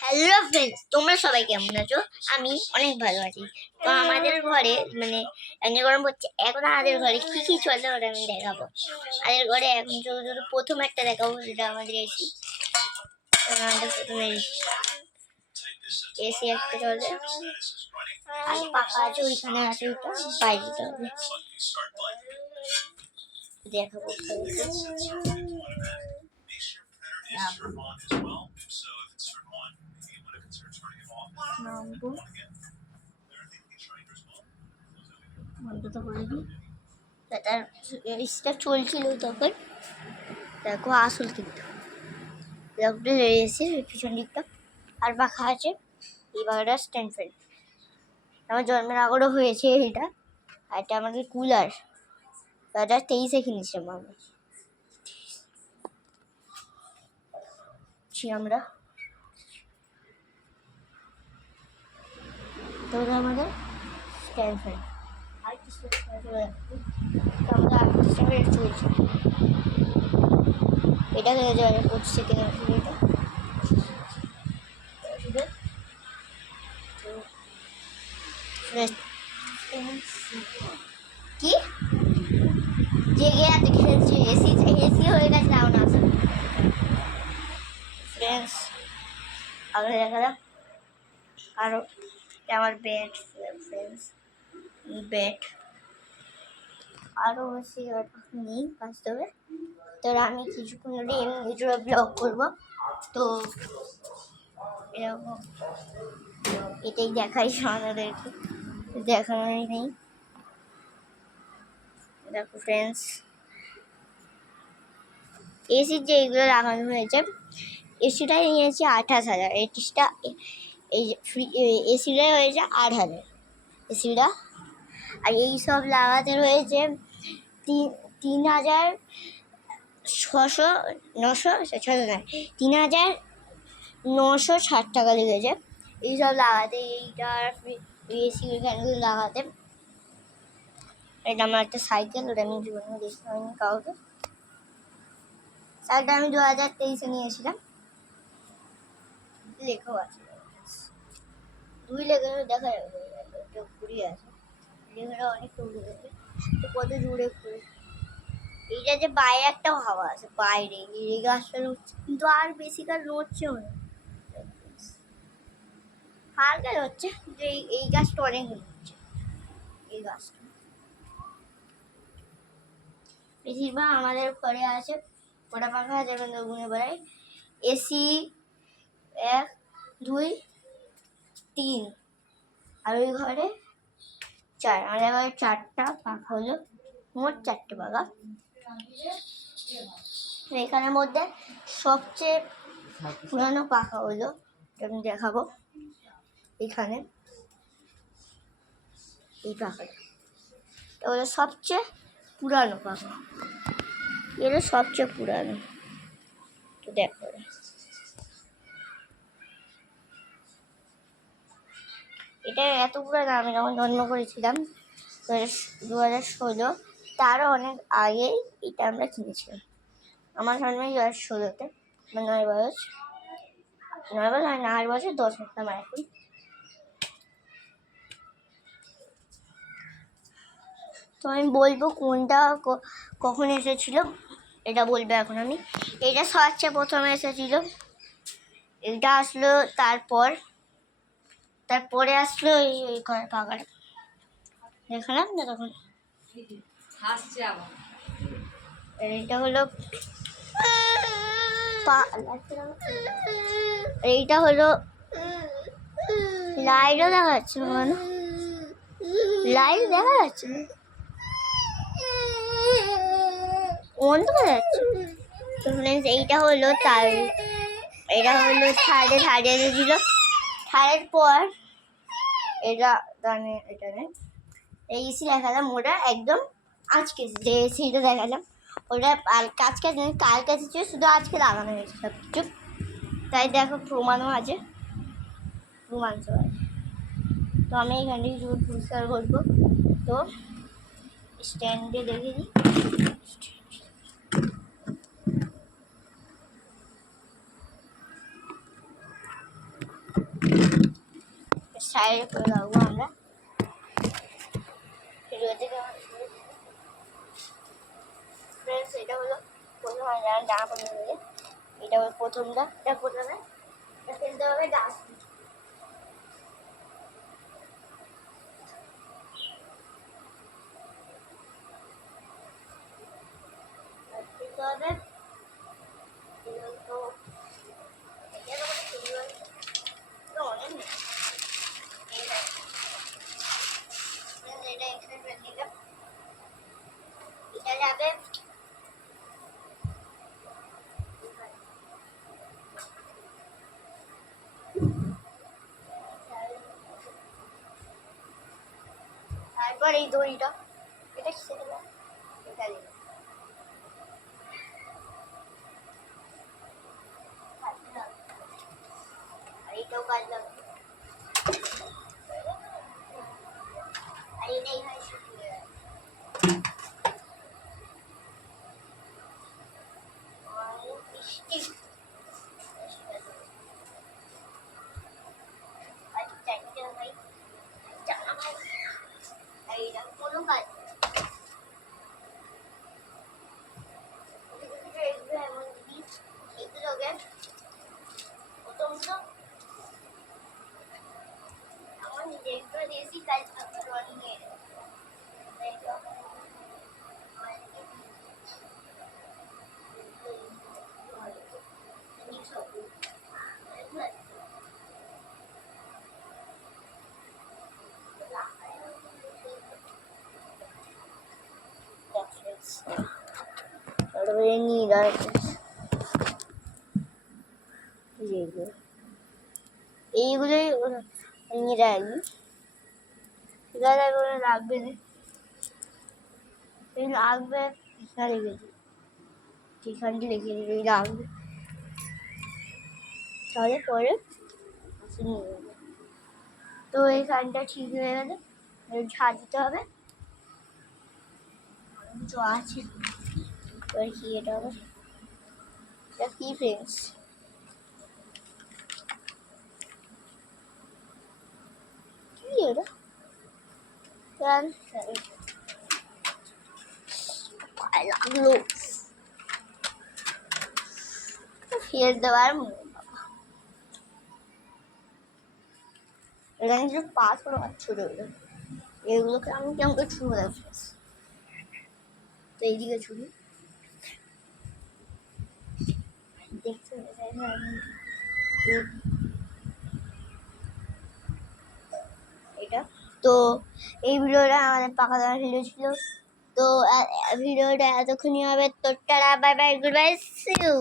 Hello friends, তোমরা সবাই কেমন আছো? আমি অনেক ভালো আছি। তো আমাদের ঘরে এমনি গরম হচ্ছে। এখন আমাদের ঘরে কি কি চলে ওটা আমি দেখাবো। আমাদের ঘরে এখন শুধু প্রথম একটা দেখাবো, সেটা আমাদের এসি। আমাদের প্রথমে এসি একটা চলে, আর পাখা আছে ওইখানে, আছে ওইটা বাইরে দিতে হবে। দেখাবো বন্ধ করে দিই। তার এসিটা চলছিল তখন। দেখো আসল কিন্তু এসে পিছন দিকটা আর পাখা আছে। এই পাখাটা স্ট্যান্ড ফ্যান, আমার জন্মের আগেও হয়েছে এটা। আর এটা আমাদের কুলার, 2023-এ কিনেছিলাম আমরা। তো আমাদের স্ট্যান্ড ফ্যান চলছে। এটা কিনে যাবে 25-এ কিনে এটা কি জেগে এত খেলছে। এসি এসি হয়ে গেছে না না ফ্রেন্ডস। আগে দেখা যাক আরো আমার ব্যাট ফ্রেন্ডস, ব্যাট আরও বেশি নেই বাস্তবে। তো আমি কিছুক্ষণ ধরে এমনি ব্লগ করবো। তো এরকম এটাই দেখাই আমাদেরকে, দেখানোই নেই। দেখো ফ্রেন্ডস, এসির যে এইগুলো লাগানো হয়েছে, এসিটাই নিয়েছে 28,000। এটিসটা এই ফ্রি এসিটাই হয়েছে 8,000 এসিটা। আর এই সব লাগাতে রয়েছে 3,960 টাকা লেগেছে এইসব লাগাতে। এইটার এসি ফ্যানগুলো লাগাতে। এটা আমার একটা সাইকেল, ওটা আমি জীবনে দেখতে হয়নি কাউকে। সাইকেলটা আমি 2023-এ নিয়েছিলাম। লেখাও আছে, 2 লেখা দেখা যাবে, ঘুরিয়ে আছে লেখাটা অনেকটা উড়ে গেছে। তো কত জুড়ে ঘুরে। এইটা যে বাইরে একটা হাওয়া আছে, বাইরে এই গাছটা নড়ছে, কিন্তু আর বেশি কার নড়ছেও না, হালকা হচ্ছে। কিন্তু এই গাছটা অনেক নড়ছে। এই গাছটা বেশিরভাগ আমাদের ঘরে আছে। ওটা পাখা আছে, এখন গুনে বেড়াই। এসি 1, 2, 3, আর ওই ঘরে 4। আমাদের ঘরে 4টা পাখা হলো, মোট 4টে পাখা। এখানের মধ্যে সবচেয়ে পুরানো পাখা হলো, আমি দেখাবো এখানে। এই পাখাটা এগুলো সবচেয়ে পুরানো পাখা, এগুলো সবচেয়ে পুরানো। তো দেখো এটা এত পুরানো, আমি যখন জন্ম করেছিলাম 2016, তারও অনেক আগেই এটা আমরা কিনেছিলাম। আমার জন্মে 2016-তে, আমার 9 বছর, 8 বছর 10 মাস আমার এখন। তো আমি বলবো কোনটা কখন এসেছিল, এটা বলবো এখন আমি। এটা সবচেয়ে প্রথমে এসেছিল, এটা আসলো তারপরে আসলো এই পাখাটা দেখালাম না তখন। এইটা হলো এইটা হলো লাইটও দেখা যাচ্ছে না, লাইট দেখা যাচ্ছে না, অন্ধ দেখা যাচ্ছে। তো ফ্রেন্ডস, এইটা হলো তার, এটা হলো থার্ডে এসেছিল। থার্ডের পর এটা এটা নেই। এই এসি দেখালাম, ওটা একদম আজকে যে এসিটা দেখালাম ওটা আজকে কালকে এসেছে, শুধু আজকে লাগানো হয়েছে সব কিছু। তাই দেখো প্রমাণও আছে, প্রমাণ সব আছে। তো আমি এখানে কিছু পরিষ্কার করবো। তো স্ট্যান্ডে দেখে দিই, সাইডে করে রাখবো আমরা। ফ্রেন্ডস এটা হলো প্রথম ডানা পড়ে গেলে এটা হলো প্রথমটা। এটা প্রথমে এটা ফেলতে হবে ডাস্টবিন। ফেলতে হবে অনেক এটা এখানে ফেলে দিলাম। এটা যাবে তারপর এই দড়িটা এটা কিসে দিলাম, এটা দিলাম। আর এটাও কাটলাম, আর এটা এখানে শুকিয়ে গেল। বৃষ্টি এইটা কোনো কাজ এমন জিনিস এগুলোকে প্রথম তো আমার নিজের দিয়েছি কাজ নিয়ে নিয়ে এইগুলোই নিয়ে রাখবি, রাখবে না রাখবে রেখেছি ঠিকানটি লিখে দিবি রাখবে, তাহলে পরে নিয়ে যাবে। তো এই ফ্যানটা ঠিক হয়ে গেলে ঝাড় দিতে হবে, কিছু আছে এবার কি এটা হবে, এটা কি ফ্রেন্ডস কি এটা ফ্যান পায়ে লাগলো ফের দেওয়ার এখানে কিছু পাথর ছুটে গেলো, এগুলোকে আমি কেমন করে ছুঁড়ে দেবো। তো এইদিকে ছুরি দেখতে এটা। তো এই ভিডিওটা আমাদের পাকা দেওয়ার ভিডিও ছিল। তো ভিডিওটা এতক্ষণই হবে। তো tata bye bye goodbye see you.